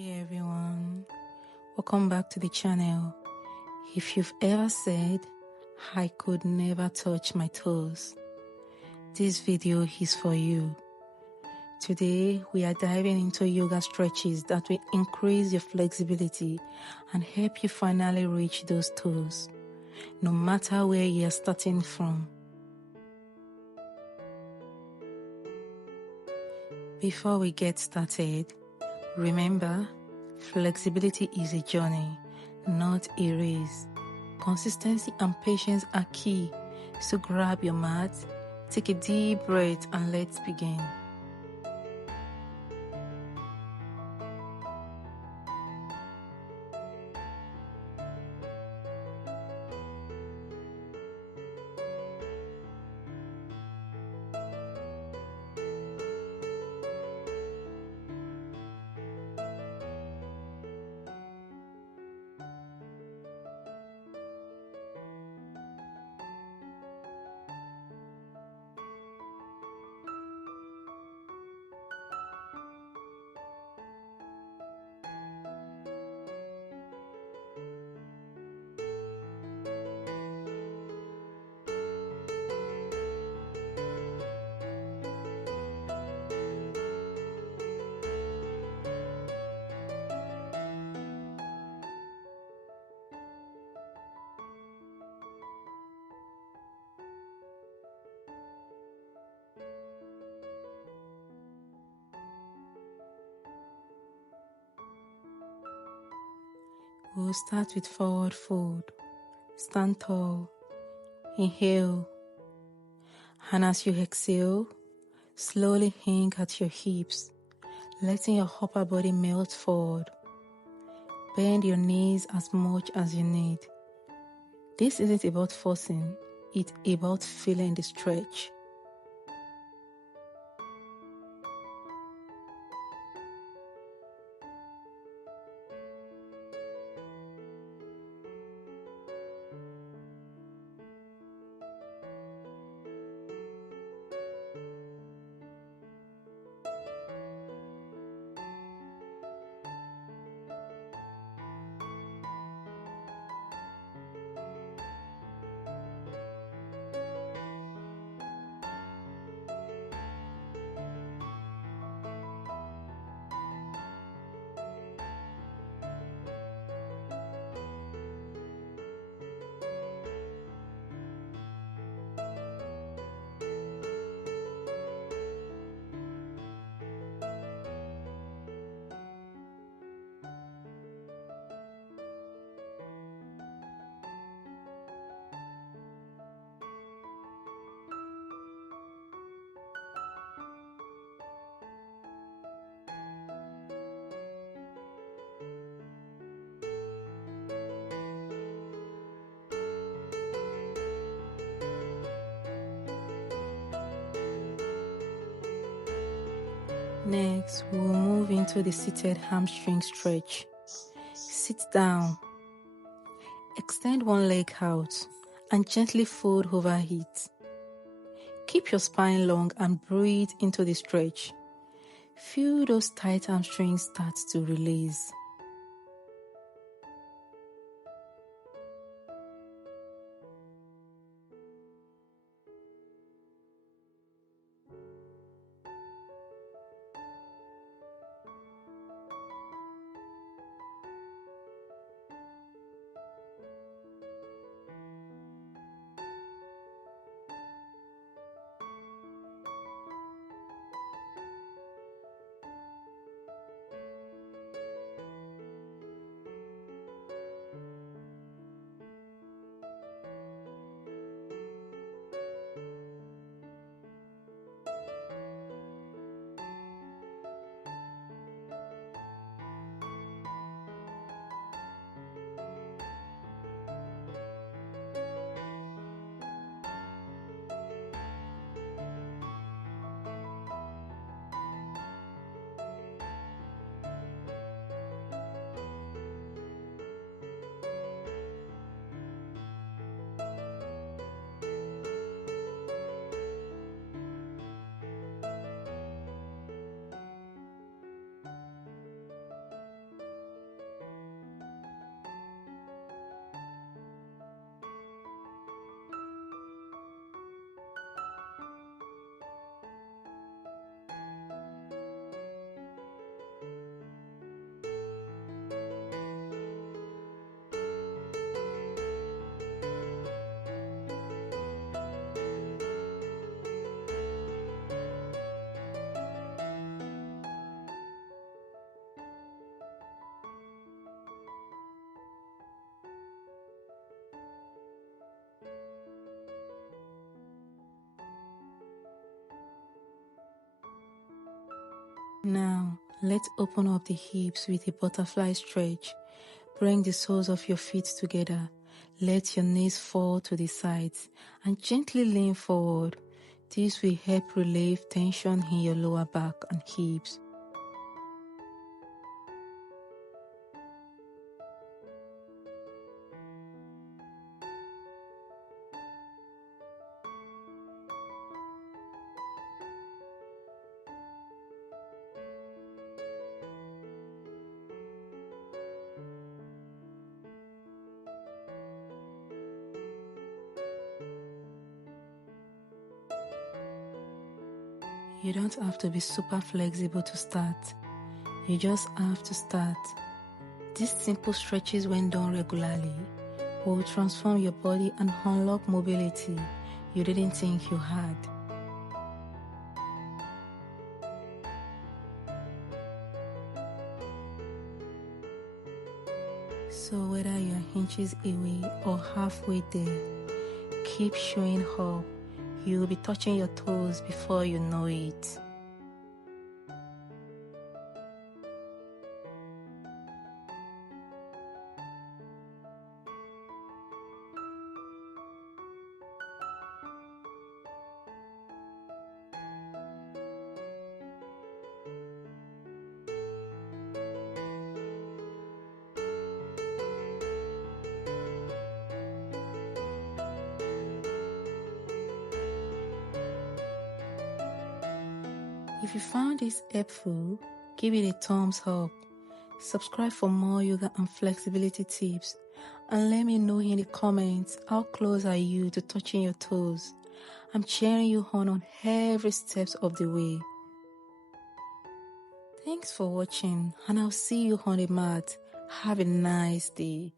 Hey everyone, welcome back to the channel. If you've ever said, I could never touch my toes, this video is for you. Today, we are diving into yoga stretches that will increase your flexibility and help you finally reach those toes, no matter where you are starting from. Before we get started, remember, flexibility is a journey, not a race. Consistency and patience are key, so grab your mat, take a deep breath and let's begin. We'll start with forward fold. Stand tall. Inhale. And as you exhale, slowly hang at your hips, letting your upper body melt forward. Bend your knees as much as you need. This isn't about forcing, it's about feeling the stretch. Next, we'll move into the seated hamstring stretch. Sit down. Extend one leg out and gently fold over it. Keep your spine long and breathe into the stretch. Feel those tight hamstrings start to release. Now, let's open up the hips with a butterfly stretch. Bring the soles of your feet together. Let your knees fall to the sides and gently lean forward. This will help relieve tension in your lower back and hips. You don't have to be super flexible to start. You just have to start. These simple stretches, when done regularly, will transform your body and unlock mobility you didn't think you had. So whether you're inches away or halfway there, keep showing up. You'll be touching your toes before you know it. If you found this helpful, give it a thumbs up. Subscribe for more yoga and flexibility tips, and let me know in the comments how close are you to touching your toes. I'm cheering you on every step of the way. Thanks for watching, and I'll see you on the mat. Have a nice day.